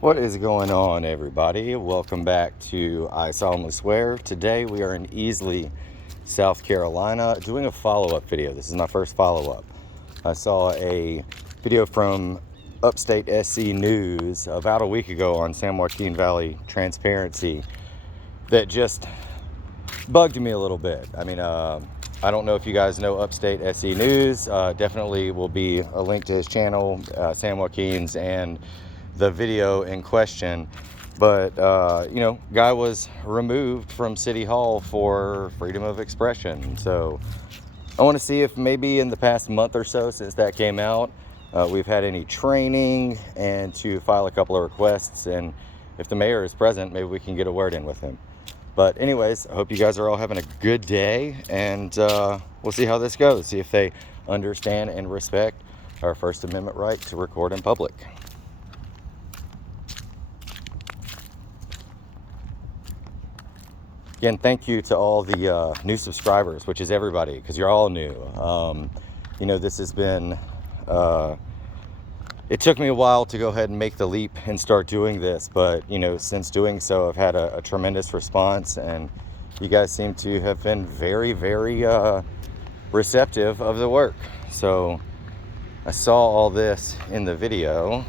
What is going on, everybody? Welcome back to I Solemnly Swear. Today we are in Easley, South Carolina, doing a follow-up video. This is my first follow-up. I saw a video from Upstate SC News about a week ago on San Joaquin Valley transparency that just bugged me a little bit. I mean, I don't know if you guys know Upstate SC News. Definitely will be a link to his channel, San Joaquin's, and the video in question. But, guy was removed from City Hall for freedom of expression. So I want to see if maybe in the past month or so since that came out, we've had any training and to file a couple of requests. And if the mayor is present, maybe we can get a word in with him. But anyways, I hope you guys are all having a good day, and we'll see how this goes. See if they understand and respect our First Amendment right to record in public. Again, thank you to all the new subscribers, which is everybody, because you're all new. This has been... It took me a while to go ahead and make the leap and start doing this, but since doing so, I've had a tremendous response, and you guys seem to have been very, very receptive of the work. So I saw all this in the video.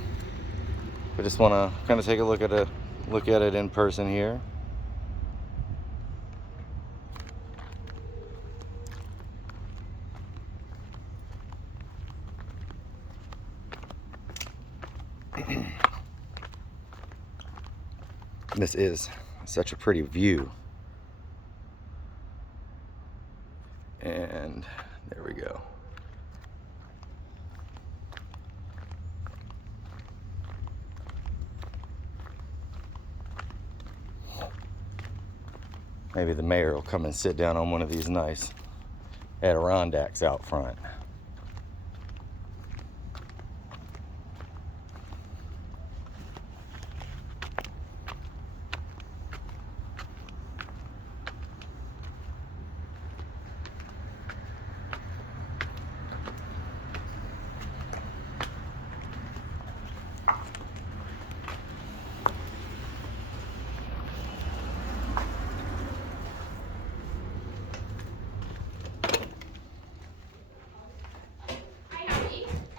I just want to kind of take a look at it in person here. This is such a pretty view. And there we go. Maybe the mayor will come and sit down on one of these nice Adirondacks out front.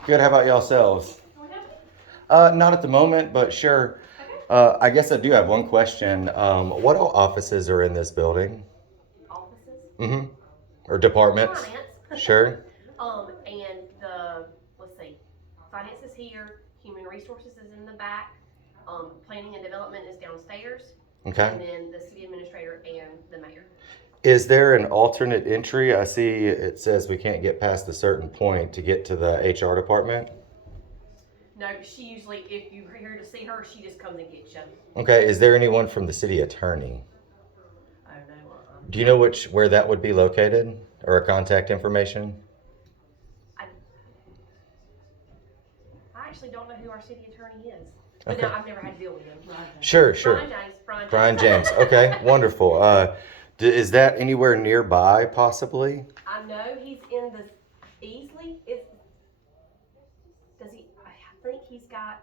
Good, how about yourselves? Not at the moment, but sure. Okay. I guess I do have one question. What all offices are in this building? Offices? Mm-hmm. Or departments? Finance. Sure. Finance is here, human resources is in the back, planning and development is downstairs. Okay. And then the city administrator and the mayor. Is there an alternate entry? I see it says we can't get past a certain point to get to the HR department. No, she usually, if you're here to see her, she just comes and gets you. Okay, is there anyone from the city attorney? I don't know. Do you know where that would be located, or a contact information? I actually don't know who our city attorney is. But okay. No, I've never had to deal with him. Sure. Brian James. Okay, wonderful. Is that anywhere nearby, possibly? I know he's in the Easley. Does he? I think he's got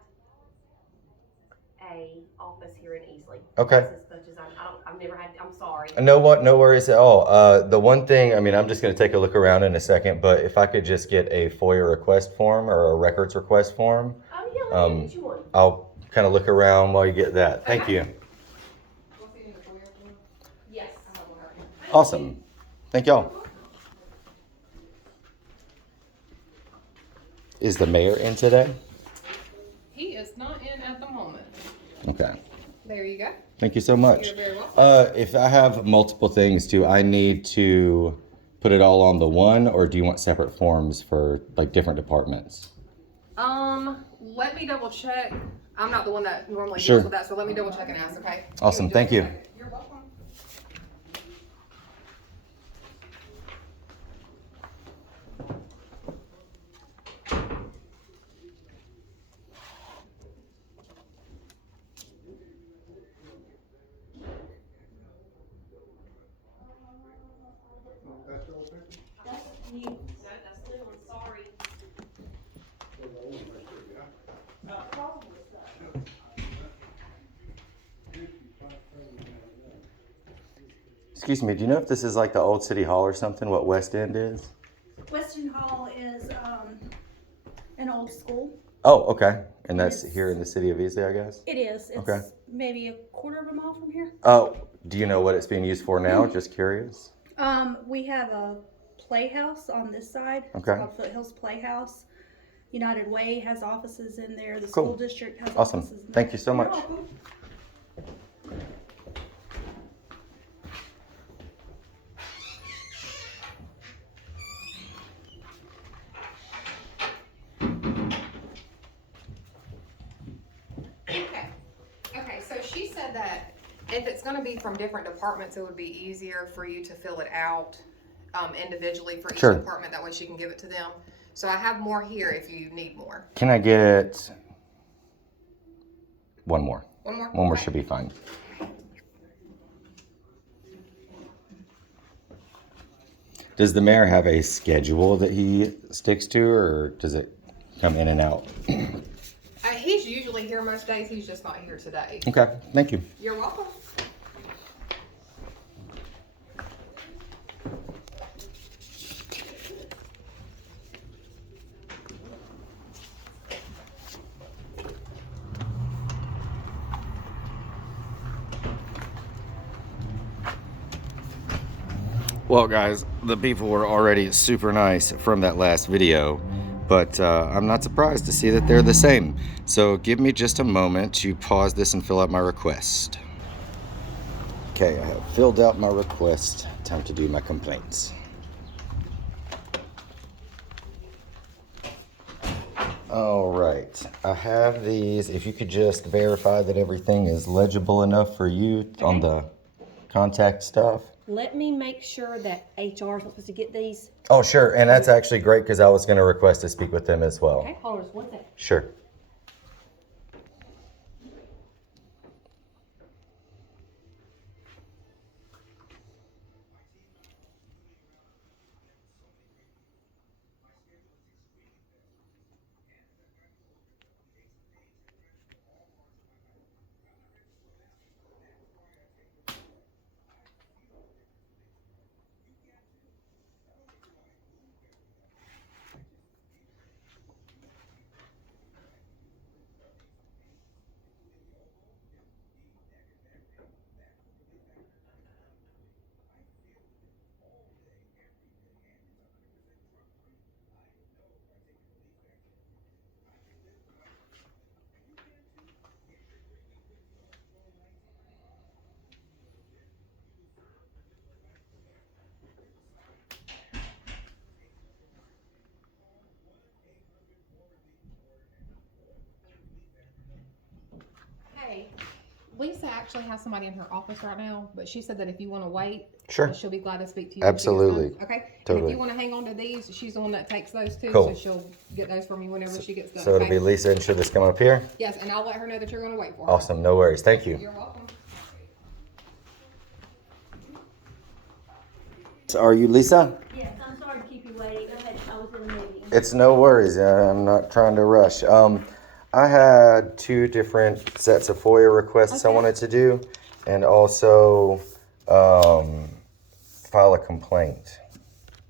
a office here in Easley. Okay. As much as I've never had. I'm sorry. No worries at all. The one thing, I'm just going to take a look around in a second, but if I could just get a FOIA request form or a records request form. Oh yeah, let me get you one. I'll kind of look around while you get that. Thank you. Yes. Awesome. Thank y'all. Is the mayor in today? He is not in at the moment. Okay. There you go. Thank you so much. You're very welcome. If I have multiple things, do I need to put it all on the one, or do you want separate forms for like different departments? Let me double check. I'm not the one that normally Sure. deals with that, so let me double check and ask, okay? Awesome. Thank you. You're welcome. That's new. No, that's new one. Sorry. Probably so. Excuse me, do you know if this is like the old City Hall or something, what West End is? Western Hall is an old school. Oh, okay. And that's It's- here in the city of Easley, I guess? It is. It's Okay. maybe a quarter of a mile from here. Oh, do you know what it's being used for now? Just curious. We have a playhouse on this side. Okay. It's called Foothills Playhouse. United Way has offices in there. The Cool. school district has Awesome. offices in there. Thank you so You're much. welcome. Okay, so she said that if it's gonna be from different departments, it would be easier for you to fill it out individually for each Sure. department, that way she can give it to them. So I have more here if you need more. Can I get one more? One more? One more Okay. should be fine. Does the mayor have a schedule that he sticks to, or does it come in and out? He's usually here most days, he's just not here today. Okay, thank you. You're welcome. Well, guys, the people were already super nice from that last video, but I'm not surprised to see that they're the same. So give me just a moment to pause this and fill out my request. Okay, I have filled out my request. Time to do my complaints. All right, I have these. If you could just verify that everything is legible enough for you on the contact stuff. Let me make sure that HR is supposed to get these. Oh, sure. And that's actually great because I was going to request to speak with them as well. Okay, hold on just one second. Sure. Hey, Lisa actually has somebody in her office right now, but she said that if you want to wait, Sure. she'll be glad to speak to you. when she gets done. Absolutely. Okay. And Totally. if you want to hang on to these, she's the one that takes those too, Cool. so she'll get those from you whenever she gets done. So it'll okay? be Lisa, and should this come up here? Yes, and I'll let her know that you're going to wait for her. Awesome. No worries. Thank you. You're welcome. Are you Lisa? Yes, I'm sorry to keep you waiting. I was in a meeting. It's no worries. I'm not trying to rush. I had two different sets of FOIA requests I wanted to do, and also file a complaint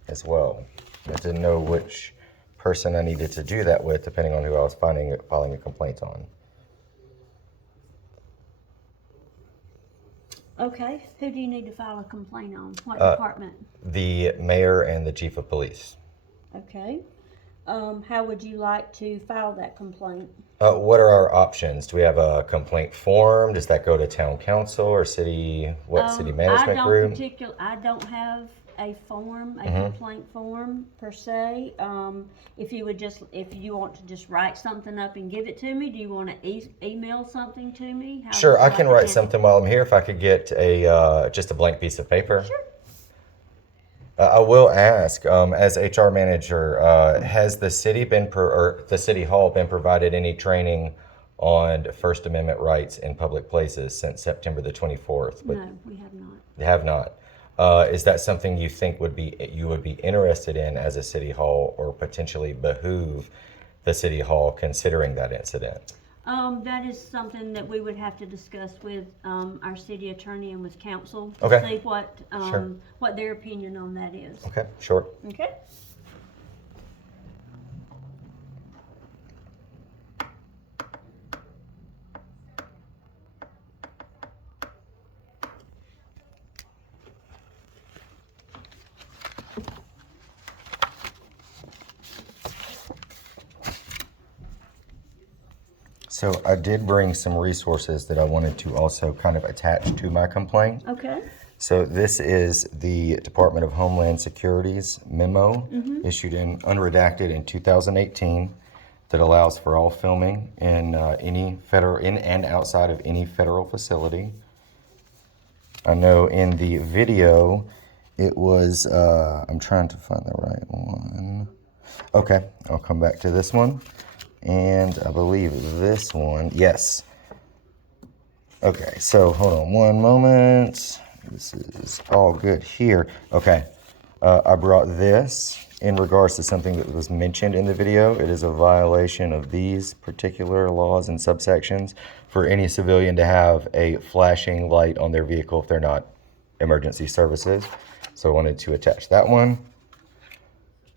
as well. I didn't know which person I needed to do that with, depending on who I was filing a complaint on. Okay, who do you need to file a complaint on? What department? The mayor and the chief of police. Okay. How would you like to file that complaint? What are our options? Do we have a complaint form? Does that go to town council or city management group? I don't have a form, a Mm-hmm. complaint form per se. If you want to just write something up and give it to me, do you want to email something to me? How Sure, would you I like can to write handle it? something while I'm here if I could get just a blank piece of paper. Sure. I will ask, as HR manager, has the city the city hall been provided any training on First Amendment rights in public places since September the 24th? No, we have not. They have not. Is that something you think you would be interested in as a city hall, or potentially behoove the city hall considering that incident? That is something that we would have to discuss with, our city attorney and with council. Okay. To see what, Sure. what their opinion on that is. Okay, sure. Okay? So I did bring some resources that I wanted to also kind of attach to my complaint. Okay. So this is the Department of Homeland Security's memo issued in unredacted in 2018 that allows for all filming in any federal, in and outside of any federal facility. I know in the video it was, I'm trying to find the right one. Okay, I'll come back to this one. And I believe this one, yes. Okay, so hold on one moment. This is all good here. Okay, I brought this in regards to something that was mentioned in the video. It is a violation of these particular laws and subsections for any civilian to have a flashing light on their vehicle if they're not emergency services. So I wanted to attach that one.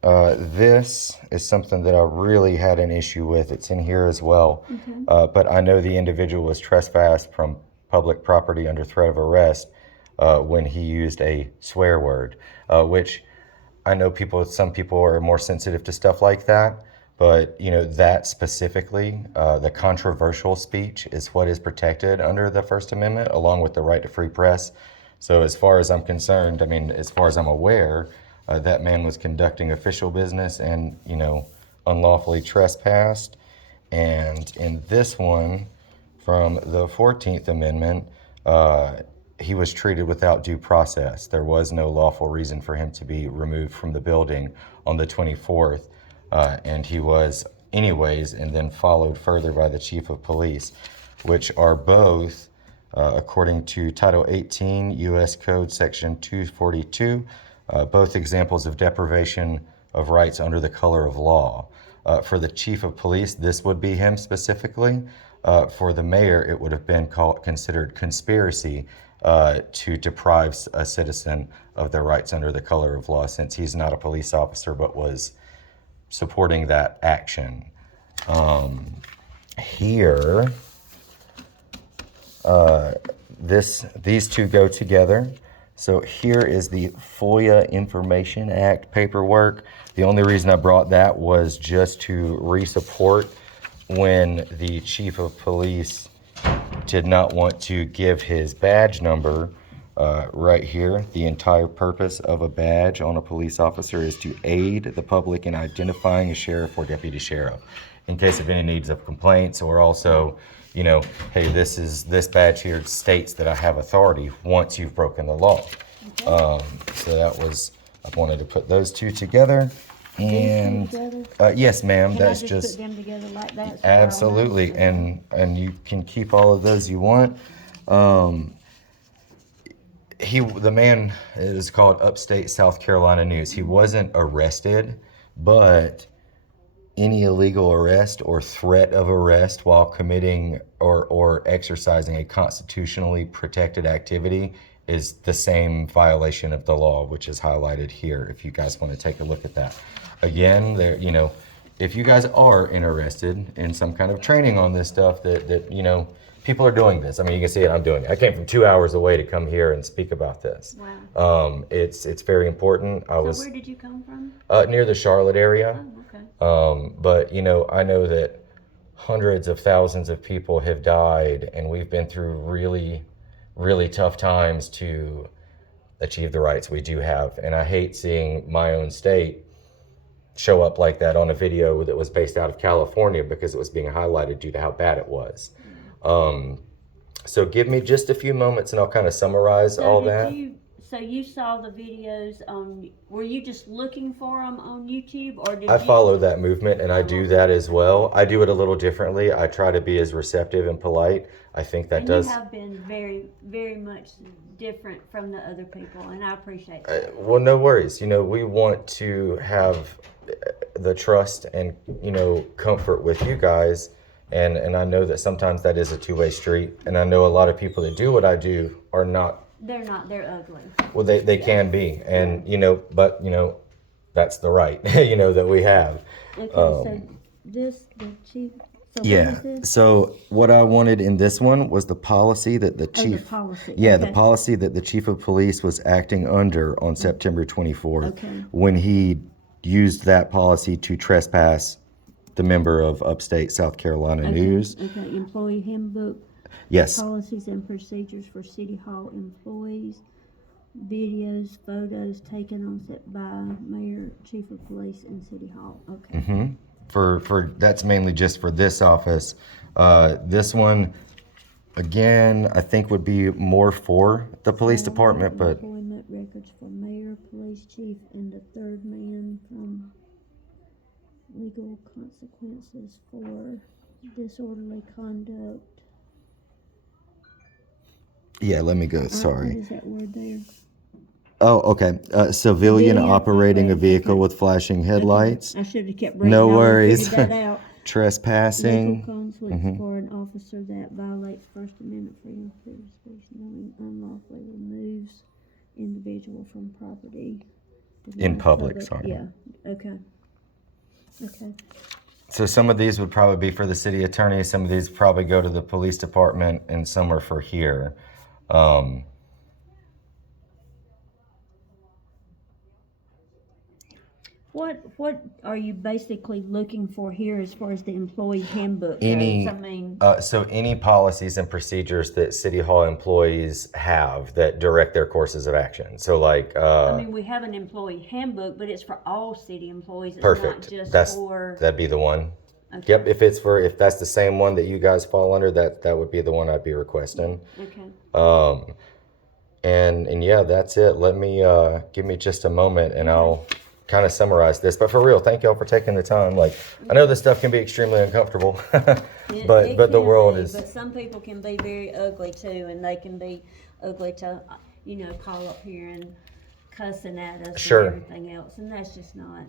This is something that I really had an issue with. It's in here as well. But I know the individual was trespassed from public property under threat of arrest when he used a swear word, which I know some people are more sensitive to stuff like that. But, you know, that specifically, the controversial speech is what is protected under the First Amendment, along with the right to free press. So as far as I'm concerned, I mean, as far as I'm aware, that man was conducting official business and, you know, unlawfully trespassed. And in this one, from the 14th Amendment, he was treated without due process. There was no lawful reason for him to be removed from the building on the 24th. And he was anyways, and then followed further by the chief of police, which are both, according to Title 18 U.S. Code Section 242, both examples of deprivation of rights under the color of law. For the chief of police, this would be him specifically. For the mayor, it would have been considered conspiracy to deprive a citizen of their rights under the color of law, since he's not a police officer but was supporting that action. Here, these two go together. So here is the FOIA Information Act paperwork. The only reason I brought that was just to re-support when the chief of police did not want to give his badge number. Right here, the entire purpose of a badge on a police officer is to aid the public in identifying a sheriff or deputy sheriff in case of any needs of complaints, or also, you know, hey, this badge here states that I have authority once you've broken the law. Okay. So that was, I wanted to put those two together. And yes, ma'am, that's just put them together like that. So absolutely, and you can keep all of those you want. The man is called Upstate South Carolina News. He wasn't arrested, but any illegal arrest or threat of arrest while committing or exercising a constitutionally protected activity is the same violation of the law, which is highlighted here, if you guys want to take a look at that. Again, there, you know, if you guys are interested in some kind of training on this stuff, that you know, people are doing this. I mean, you can see it, I'm doing it. I came from 2 hours away to come here and speak about this. Wow. It's very important. So where did you come from? Near the Charlotte area. Oh, okay. But, you know, I know that hundreds of thousands of people have died, and we've been through really, really tough times to achieve the rights we do have. And I hate seeing my own state show up like that on a video that was based out of California because it was being highlighted due to how bad it was. So give me just a few moments and I'll kind of summarize all that. So you saw the videos on, were you just looking for them on YouTube, or did I follow that movement, and I do that as well. I do it a little differently. I try to be as receptive and polite. I think that does. You have been very, very much different from the other people, and I appreciate that. Well, no worries. You know, we want to have the trust and, you know, comfort with you guys and I know that sometimes that is a two-way street, and I know a lot of people that do what I do are not. They're not, they're ugly. Well, they can be, and but that's the right that we have. Okay, so this, the chief, so what Yeah. is this? So what I wanted in this one was the policy that the Oh, the chief. policy, Yeah, okay. the policy that the chief of police was acting under on September 24th, Okay. when he used that policy to trespass the member of Upstate South Carolina News. Okay, employee handbook, Yes. policies and procedures for city hall employees, videos, photos taken on set by mayor, chief of police, and city hall. Okay. Mm-hmm. For that's mainly just for this office. This one, again, I think would be more for the police department, but Employment records for mayor, police chief, and the third man from legal consequences for disorderly conduct. yeah, let me go. What Sorry. is that word there? Oh, okay. Civilian Civilian operating a operating, vehicle okay. with flashing headlights. I should have kept reading. No I would've worries. figured that out. Legal Trespassing. consequence for an officer that violates First Amendment freedom of speech, knowing unlawfully removes individual from property. In public, sorry. Yeah, okay. Okay, So some of these would probably be for the city attorney. Some of these probably go to the police department, and some are for here. what are you basically looking for here as far as the employee handbook Any, goes? I mean, so any policies and procedures that city hall employees have that direct their courses of action. So like, we have an employee handbook, but it's for all city employees. It's perfect. not just That's for. that'd be the one. Okay. Yep. If that's the same one that you guys fall under, that would be the one I'd be requesting. Okay. And yeah, that's it. Let me give me just a moment, and I'll kind of summarize this. But for real, thank y'all for taking the time. Like, I know this stuff can be extremely uncomfortable, but It the can world be, is. But some people can be very ugly too, and they can be ugly to, call up here and cussing at us Sure. and everything else, and that's just not.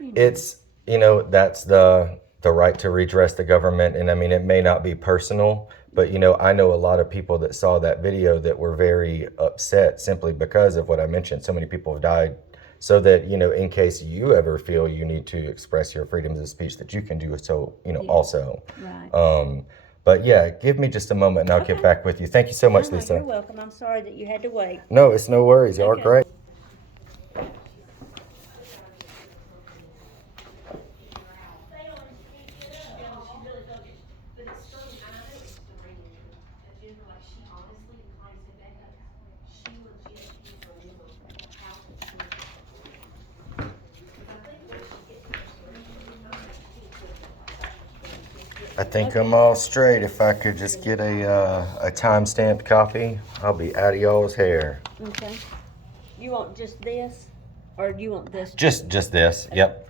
It's that's the right to redress the government, and I mean, it may not be personal, but I know a lot of people that saw that video that were very upset simply because of what I mentioned. So many people have died, so that in case you ever feel you need to express your freedoms of speech, that you can do so also. Right. But yeah, give me just a moment, and I'll get back with you. Thank you so much, No, Lisa. you're welcome. I'm sorry that you had to wait. No, it's no worries. Y'all are Okay. great. I think I'm all straight. If I could just get a time-stamped copy, I'll be out of y'all's hair. Okay. You want just this, or do you want this? Just this. Yep.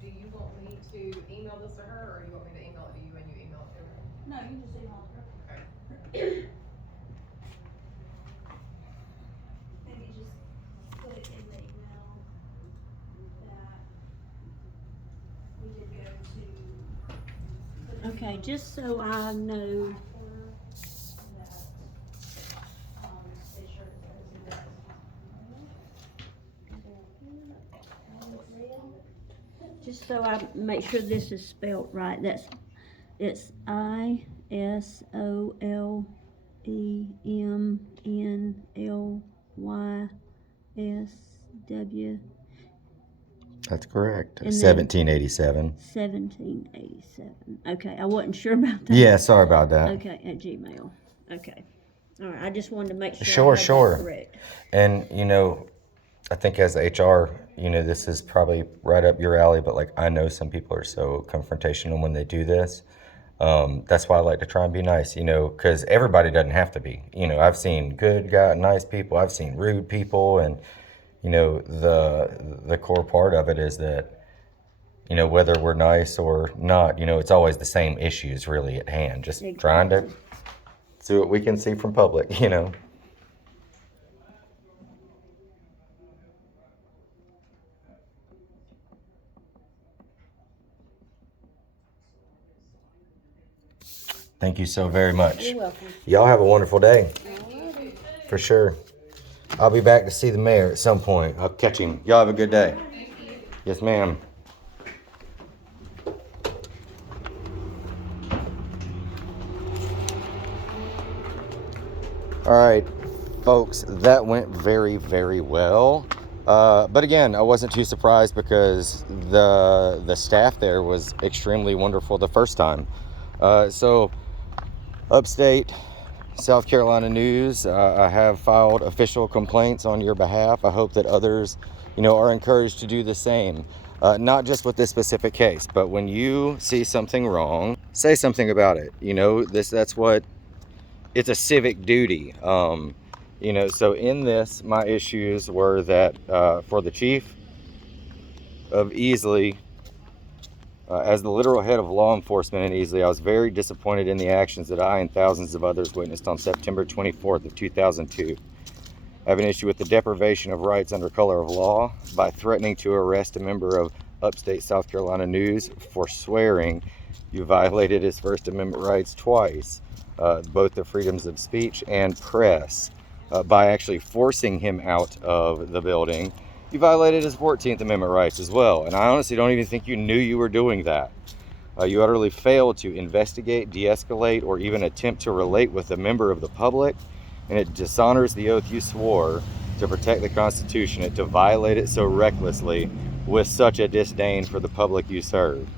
Do you want me to email this to her, or you want me to email it to you and you email it to her? No, you just email her. Okay. Maybe just put it in the email that we did go to. Okay, just so I know. Just so I make sure this is spelled right, it's ISOLEMNLYSW That's correct. And then- 1787. 1787. Okay, I wasn't sure about that. Yeah, sorry about that. Okay, at Gmail. Okay. All right, I just wanted to make sure. Sure, I had that sure. correct. And I think as HR, this is probably right up your alley, but like I know some people are so confrontational when they do this. That's why I like to try and be nice, because everybody doesn't have to be. I've seen good guy, nice people. I've seen rude people, and the core part of it is that you know, whether we're nice or not, you know, it's always the same issues really at hand. Just trying to see what we can see from public, you know. Thank you so very much. You're welcome. Y'all have a wonderful day. For sure. I'll be back to see the mayor at some point. I'll catch him. Y'all have a good day. Yes, ma'am. All right, folks, that went very, very well. But again, I wasn't too surprised because the staff there was extremely wonderful the first time. So Upstate South Carolina News, I have filed official complaints on your behalf. I hope that others, you know, are encouraged to do the same. Not just with this specific case, but when you see something wrong, say something about it. You know, that's what, it's a civic duty. You know, so in this, my issues were that for the chief of Easley, as the literal head of law enforcement in Easley, I was very disappointed in the actions that I and thousands of others witnessed on September 24th of 2002. I have an issue with the deprivation of rights under color of law by threatening to arrest a member of Upstate South Carolina News for swearing you violated his First Amendment rights twice, both the freedoms of speech and press, by actually forcing him out of the building. You violated his 14th Amendment rights as well, and I honestly don't even think you knew you were doing that. You utterly failed to investigate, de-escalate, or even attempt to relate with a member of the public, and it dishonors the oath you swore to protect the Constitution and to violate it so recklessly with such a disdain for the public you serve.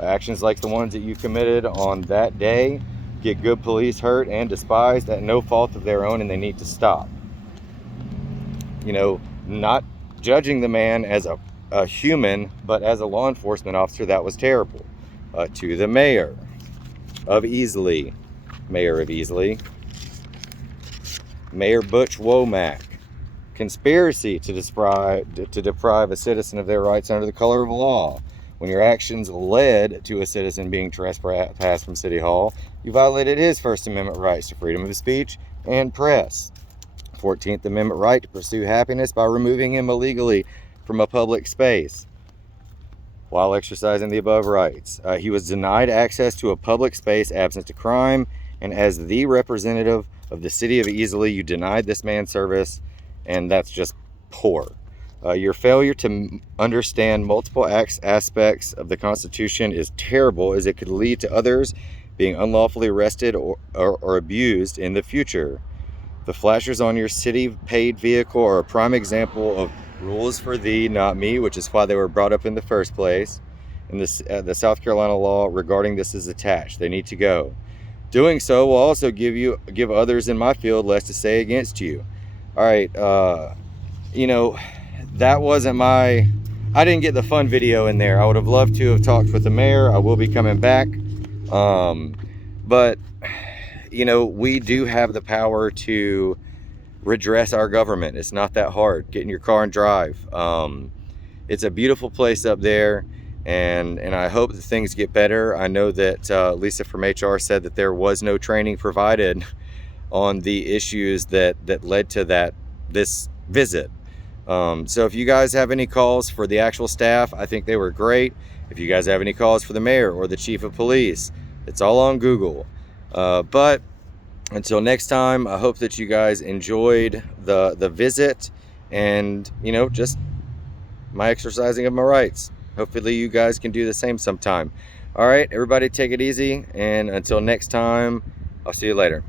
Actions like the ones that you committed on that day get good police hurt and despised at no fault of their own, and they need to stop. You know, not judging the man as a human, but as a law enforcement officer, that was terrible. To the mayor of Easley, Mayor Butch Womack, conspiracy to deprive a citizen of their rights under the color of law. When your actions led to a citizen being trespassed from City Hall, you violated his First Amendment rights to freedom of speech and press. 14th Amendment right to pursue happiness by removing him illegally from a public space while exercising the above rights. He was denied access to a public space absent a crime, and as the representative of the city of Easley, you denied this man service, and that's just poor. Your failure to understand multiple aspects of the Constitution is terrible, as it could lead to others being unlawfully arrested or abused in the future. The flashers on your city-paid vehicle are a prime example of rules for thee, not me, which is why they were brought up in the first place. And the South Carolina law regarding this is attached. They need to go. Doing so will also give others in my field less to say against you. All right, you know, that wasn't I didn't get the fun video in there. I would have loved to have talked with the mayor. I will be coming back. But you know, we do have the power to redress our government. It's not that hard. Get in your car and drive. It's a beautiful place up there, and I hope that things get better. I know that Lisa from HR said that there was no training provided on the issues that led to this visit. So if you guys have any calls for the actual staff, I think they were great. If you guys have any calls for the mayor or the chief of police, it's all on Google. But until next time, I hope that you guys enjoyed the visit and, you know, just my exercising of my rights. Hopefully you guys can do the same sometime. All right, everybody take it easy. And until next time, I'll see you later.